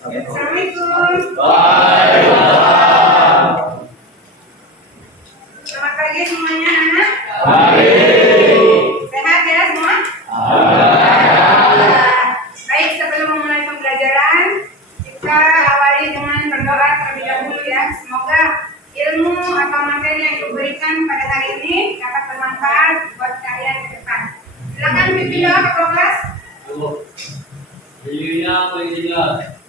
Assalamualaikum. Waalaikumsalam. Selamat pagi semuanya anak. Baik. Sehat ya semua? Alhamdulillah. Baik, sebelum memulai pembelajaran, kita awali dengan berdoa terlebih dahulu ya. Semoga ilmu atau materi yang diberikan pada hari ini dapat bermanfaat buat kalian ke depan. Silakan pimpin doa ke kelas. Alhamdulillah, Alhamdulillah.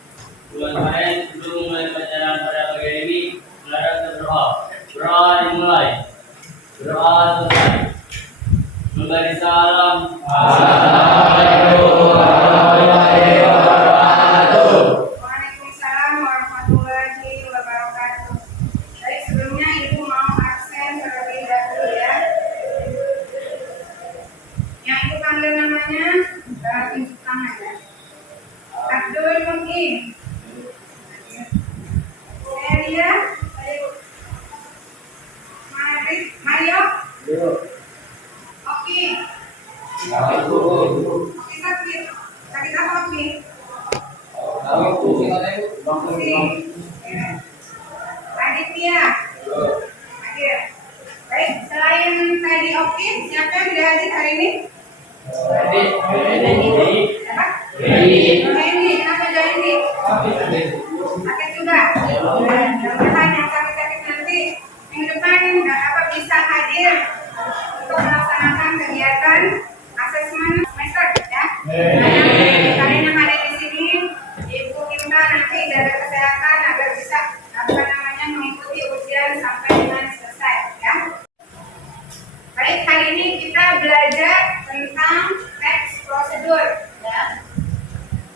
Bulan kemarin sebelum mulai pelajaran pada pagi ini, saudara berdoa. Berdoa dimulai. Berdoa selesai. Memberi salam. Assalamualaikum warahmatullahi wabarakatuh. Waalaikumsalam warahmatullahi wabarakatuh. Baik, sebelumnya Ibu mau absen terlebih dahulu ya. Yang Ibu panggil namanya tunjuk tangan ya. Abdul mungkin. Delia, Mario, Oki. Oki sakit. Sakit apa Oki? Oki. Aditya. Hadir. Baik, selain tadi Oki, siapa yang tidak hadir hari ini? Siapa? Ini. Kenapa jadi ini? Sakit juga. Mudah-mudahan yang sakit-sakit nanti minggu depan bisa hadir untuk melaksanakan kegiatan asesmen semester ya. Kalian yang ada di sini, Ibu minta nanti jaga kesehatan agar bisa mengikuti ujian sampai dengan selesai ya. Baik, hari ini kita belajar tentang teks prosedur ya.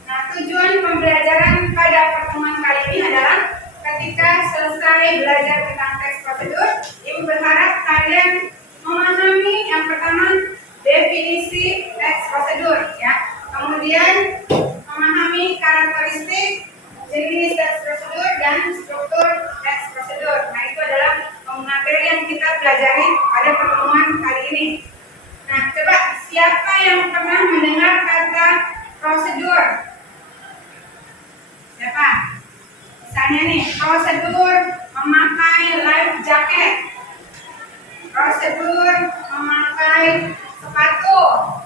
Nah, tujuan pembelajaran pada pertemuan kali ini adalah ketika selesai belajar tentang teks prosedur, Ibu berharap kalian memahami yang pertama definisi teks prosedur ya. Kemudian memahami karakteristik jenis teks prosedur dan struktur teks prosedur. Nah, itu adalah materi yang kita pelajari pada pertemuan kali ini. Nah, coba siapa yang pernah mendengar kata prosedur? Siapa? Misalnya nih, prosedur memakai life jacket, prosedur memakai sepatu.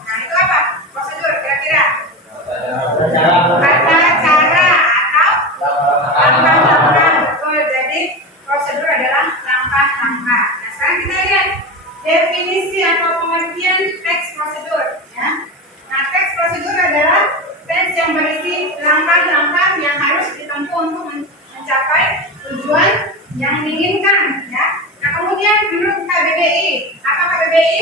Nah, itu apa? Prosedur kira-kira? Kata cara atau langkah-langkah. Betul, jadi prosedur adalah langkah-langkah. Nah, sekarang kita lihat definisi atau pengertian teks prosedur ya. Nah, teks prosedur adalah teks yang berisi langkah-langkah yang harus ditempuh untuk mencapai tujuan yang diinginkan ya. Nah, kemudian menurut KBBI, apa KBBI?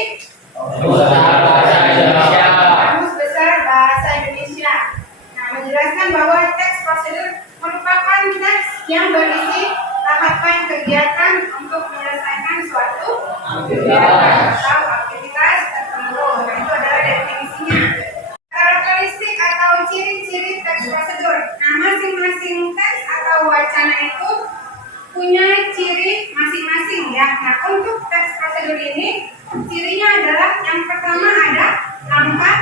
Kamus Besar Bahasa Indonesia. Nah, menjelaskan bahwa teks prosedur merupakan teks yang berisi tahapan kegiatan untuk menyelesaikan suatu kegiatan atau aktivitas tertentu. Nah, itu adalah definisinya. Karakteristik atau ciri-ciri teks prosedur. Nah, masing-masing teks atau wacana itu punya ciri masing-masing ya. Nah, untuk teks prosedur ini cirinya adalah yang pertama ada langkah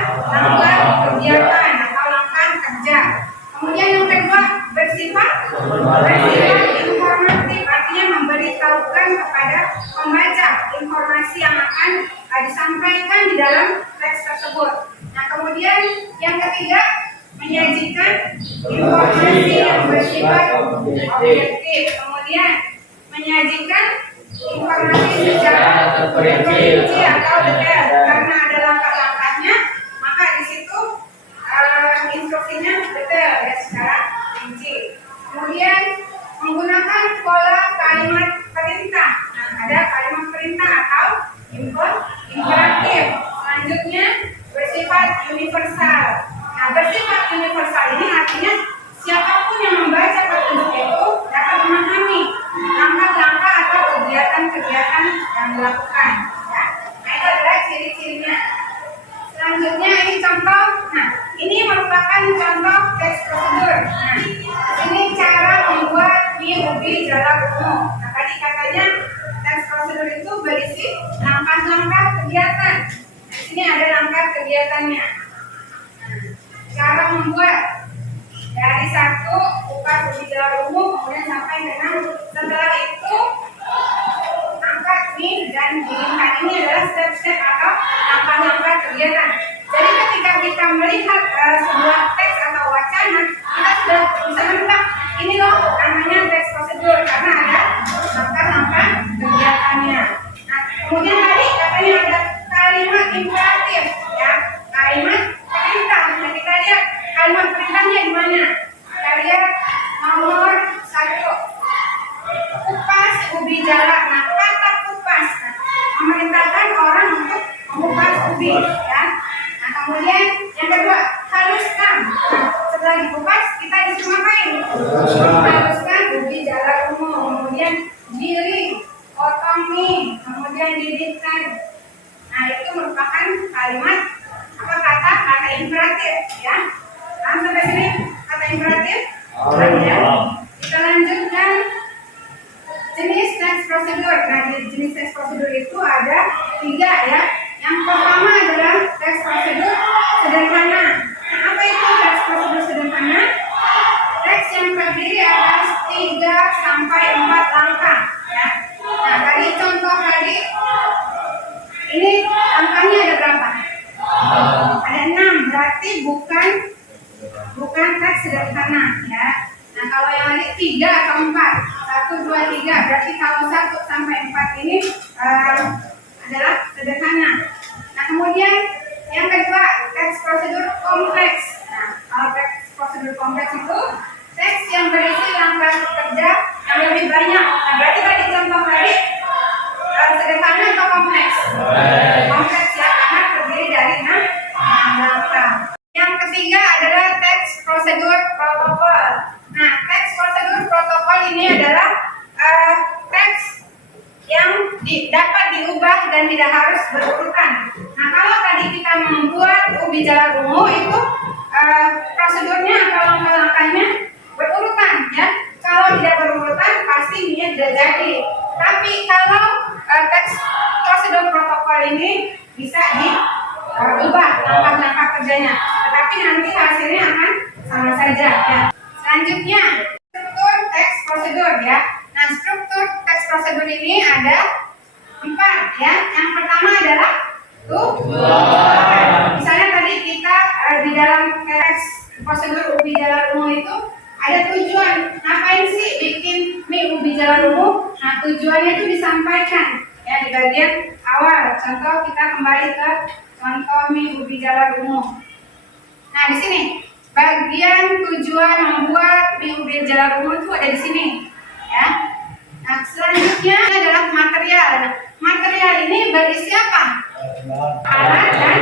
kegiatan atau langkah kerja. Kemudian yang kedua bersifat informatif, artinya memberitahukan kepada pembaca informasi yang akan disampaikan di dalam teks tersebut. Nah, kemudian yang ketiga menyajikan informasi yang bersifat objektif. Kemudian menyajikan informasi secara terperinci atau detail karena ada langkah-langkahnya, maka di situ instruksinya detail ya secara rinci. Kemudian menggunakan pola kalimat perintah. Nah, ada kalimat perintah atau imperatif. Selanjutnya bersifat universal. Nah, bersifat universal ini artinya siapapun yang membaca petunjuk itu dapat memahami langkah-langkah atau kegiatan-kegiatan yang dilakukan ya. Nah, itu adalah ciri-cirinya. Selanjutnya ini contoh. Nah, ini merupakan contoh teks prosedur. Nah, ini cara membuat mie ubi jalan umum. Nah, tadi katanya teks prosedur itu berisi langkah-langkah kegiatan. Nah, di sini ada langkah kegiatannya. Cara membuat dari 1 ubi ya. Nah kemudian yang kedua haluskan. Nah, setelah dikupas kita disuruh ngapain? Haluskan ubi jalar ungu, kemudian giling, potong mie, kemudian didihkan. Nah itu merupakan kalimat kata imperatif ya. Sampai sini kata imperatif. Ya. Kita lanjutkan jenis teks prosedur. Nah di jenis teks prosedur itu ada 3 ya. Yang pertama adalah teks prosedur sederhana. Nah, apa itu teks prosedur sederhana? Teks yang terdiri atas 3 sampai 4 langkah ya. Nah tadi contoh tadi ini langkahnya ada berapa? Ada 6, berarti bukan teks sederhana ya. Nah kalau yang lain 3 atau 4, 1, 2, 3, berarti kalau 1 sampai 4 ini adalah sederhana. Nah kemudian yang kedua teks prosedur kompleks. Nah kalau teks prosedur kompleks itu teks yang berisi langkah kerja yang lebih banyak. Nah berarti tadi contoh tadi sederhana atau kompleks? Kompleks ya, karena terdiri dari 6 langkah. Yang ketiga adalah teks prosedur protokol. Nah, teks prosedur protokol ini adalah teks yang dapat diubah dan tidak harus berurutan. Nah, kalau tadi kita membuat ubi jalar ungu itu prosedurnya atau langkah-langkahnya berurutan ya. Kalau tidak berurutan pasti mie tidak jadi. Tapi kalau teks prosedur protokol ini bisa diubah langkah-langkah kerjanya, tetapi nanti hasilnya akan sama saja ya. Selanjutnya struktur teks prosedur ya. Nah struktur teks prosedur ini ada 4 ya. Yang pertama adalah misalnya tadi kita di dalam teks prosedur ubi jalar ungu itu ada tujuan. Ngapain sih bikin mie ubi jalar ungu? Nah tujuannya itu disampaikan ya di bagian awal. Contoh kita kembali ke contoh mie ubi jalar ungu. Nah di sini bagian tujuan membuat mie ubi jalar ungu itu ada di sini ya. Nah selanjutnya adalah material. Nah, material ini berisi apa? Alat dan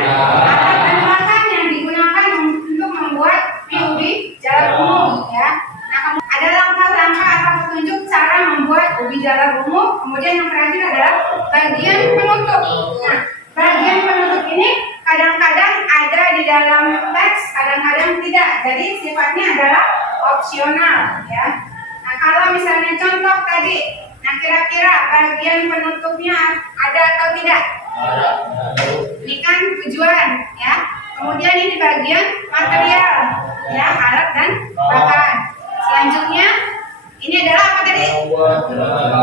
bahan yang digunakan untuk membuat mie ubi jalar ungu ya. Nah ada langkah-langkah atau petunjuk cara membuat ubi jalar ungu. Kemudian yang terakhir adalah bagian penutup. Nah bagian penutup ini kadang-kadang ada di dalam teks, kadang-kadang tidak. Jadi sifatnya adalah opsional ya. Nah kalau misalnya contoh tadi, nah kira-kira bagian penutupnya ada atau tidak? Ini kan tujuan ya. Kemudian ini bagian material ya, alat dan bahan. Selanjutnya ini adalah apa tadi?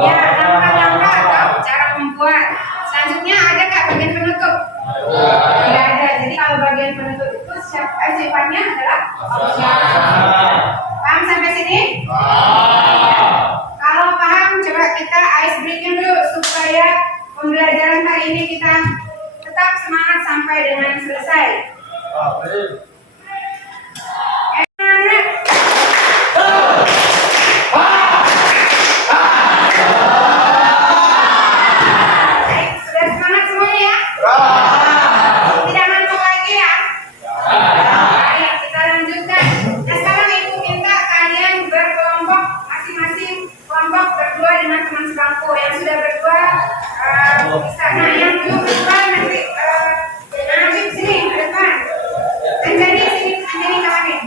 Ya, langkah-langkah atau cara membuat. Selanjutnya ada nggak bagian penutup? Tidak ada. Jadi kalau bagian penutup itu sifatnya adalah opsional. Paham sampai sini? Kalau paham, coba kita ice breaking dulu supaya pembelajaran hari ini kita tetap semangat sampai dengan selesai. Sudah semangat semuanya ya? Tidak ngantuk lagi ya? Ayo kita lanjutkan. Nah sekarang ibu minta kalian berkelompok masing-masing kelompok berdua dengan teman sebangku. Yang sudah berdua bisa. Nah yang belum berdua nanti Habib sini ke depan. Anjani sini, Anjani kawannya.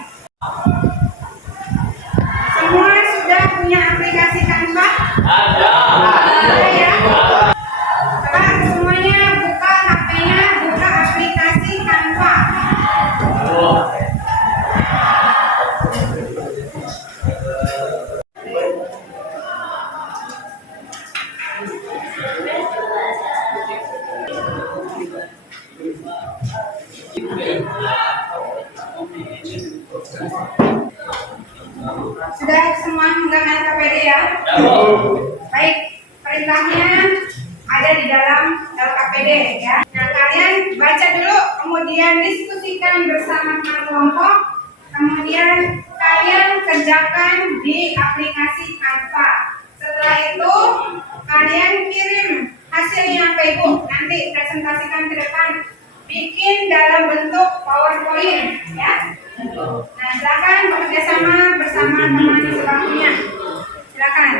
Semua sudah punya aplikasi Canva? Ada ya. Coba semuanya buka HP-nya, buka aplikasi Canva. Sudah semua menggunakan KPD ya? Baik, perintahnya ada di dalam KPD ya. Nah kalian baca dulu, kemudian diskusikan bersama teman kelompok, kemudian kalian kerjakan di aplikasi Canva. Setelah itu kalian kirim hasilnya ke ibu, nanti presentasikan ke depan. bikin dalam bentuk PowerPoint ya. Nah, silakan bekerja sama bersama teman sebangkunya. Silakan.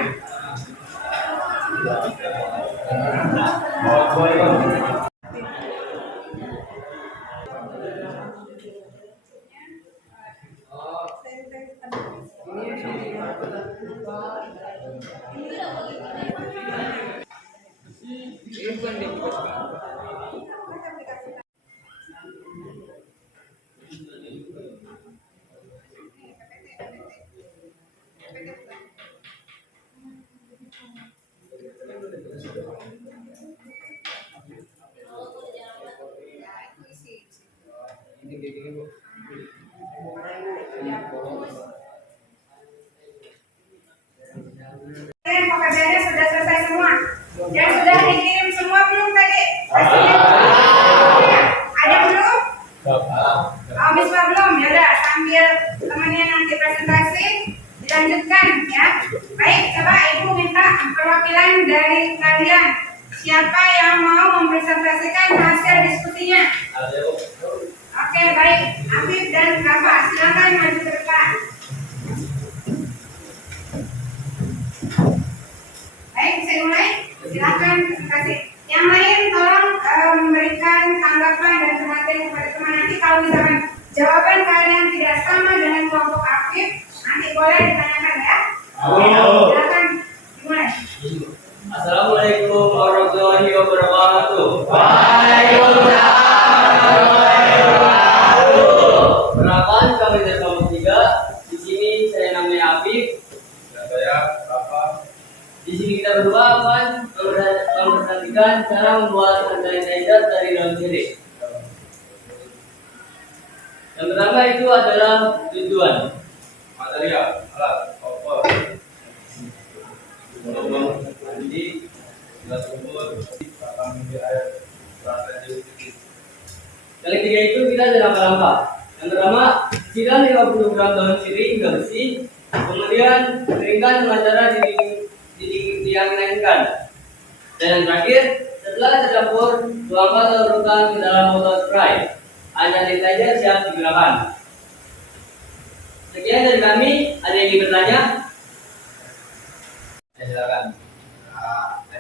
Pekerjaannya sudah selesai semua dan sudah dikirim semua belum tadi? Hasilnya? Ada belum? Oh, Miswa belum? Ya udah, sambil temannya nanti presentasi dilanjutkan ya. Baik, coba Ibu minta perwakilan dari kalian. Siapa yang mau mempresentasikan hasil diskusinya? Oke, baik. Afif dan Rafa, silakan maju ke depan. Baik, saya mulai. Silakan presentasi. Yang lain tolong memberikan tanggapan dan perhatian kepada teman. Nanti kalau misalkan jawaban kalian tidak sama dengan kelompok Afif, nanti boleh ditanyakan ya. Silakan dimulai. Assalamualaikum warahmatullahi wabarakatuh. Perkenalkan, kami dari kelompok 3. Di sini saya namanya Afif. Dan saya Rafa. Di sini kita berdua akan mempresentasikan cara membuat hand sanitizer dari daun sirih. Yang pertama itu adalah tujuan. Material, alat, kompor, lubang mandi, gelas sumur, batang mimpi air, peralatan distribusi. Yang ketiga itu kita ada langkah-langkah. Yang pertama, siram 50 gram daun sirih hingga bersih. Kemudian keringkan dengan cara diangin-anginkan. Dan yang terakhir, setelah tercampur, tuangkan atau urutkan ke dalam botol spray. Hand sanitizer siap digunakan. Sekian dari kami. Ada yang ingin bertanya? Silakan.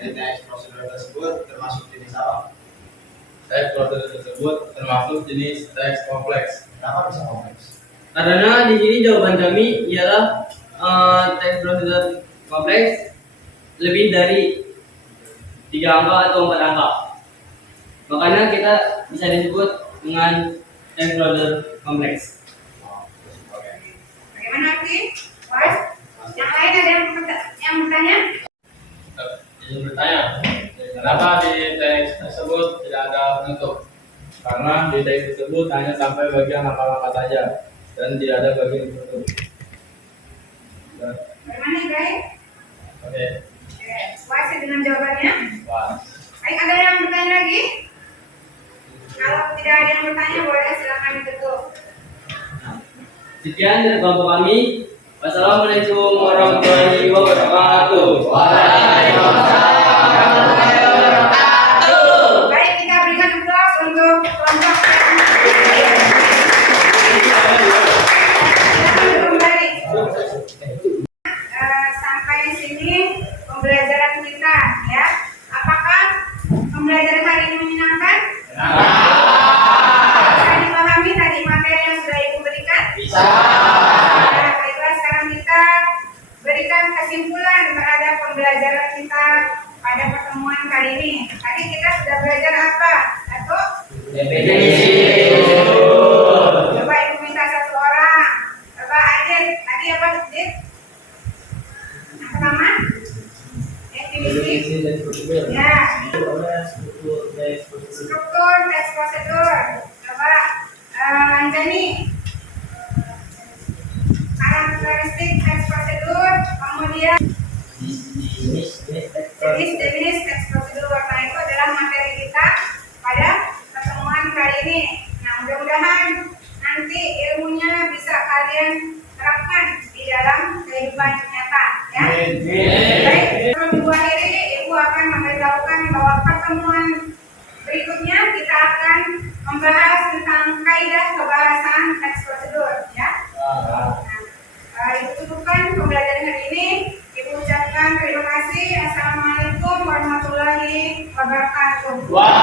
Tes prosedur tersebut termasuk jenis apa? Tes prosedur tersebut termasuk jenis tes kompleks. Kenapa bisa kompleks? Karena di sini jawaban kami ialah tes prosedur kompleks lebih dari 3 angka atau 4 angka. Makanya kita bisa disebut dengan tes prosedur kompleks. Bagaimana, Afif? Was? Yang lain ada yang bertanya? Izin bertanya, kenapa di tes tersebut tidak ada penutup? Karena di tes tersebut hanya sampai bagian langkah-langkah saja dan tidak ada bagian penutup. Bagaimana, Ibrahim? Oke, Was dengan jawabannya? pas. Baik, ada yang bertanya lagi? Kalau tidak ada yang bertanya, boleh silakan ditutup. Sekian dari kelompok kami. Wassalamualaikum warahmatullahi wabarakatuh. Baik, kita berikan aplaus untuk kelompok kembali. Sampai sini pembelajaran kita ya. Apakah pembelajaran hari ini menyenangkan? Bisa dipahami tadi materi yang sudah Ibu berikan? Bisa. Baiklah, sekarang kita berikan kesimpulan terhadap pembelajaran kita pada pertemuan kali ini. Tadi kita sudah belajar apa? Satu? Definisi. Coba Ibu minta satu orang. Coba Adit. Tadi apa, Adit? Yang pertama? Definisi. Ya. Struktur, tes prosedur. Coba Anjani. Karakteristik tes prosedur. Kemudian jenis tes prosedur. Nah, itu adalah materi kita pada pertemuan kali ini. Nah, mudah-mudahan nanti ilmunya bisa kalian terapkan di dalam kehidupan nyata ya. Baik, sebelum Ibu akhiri, Ibu akan memberitahukan bahwa pertemuan berikutnya kita akan membahas Wow.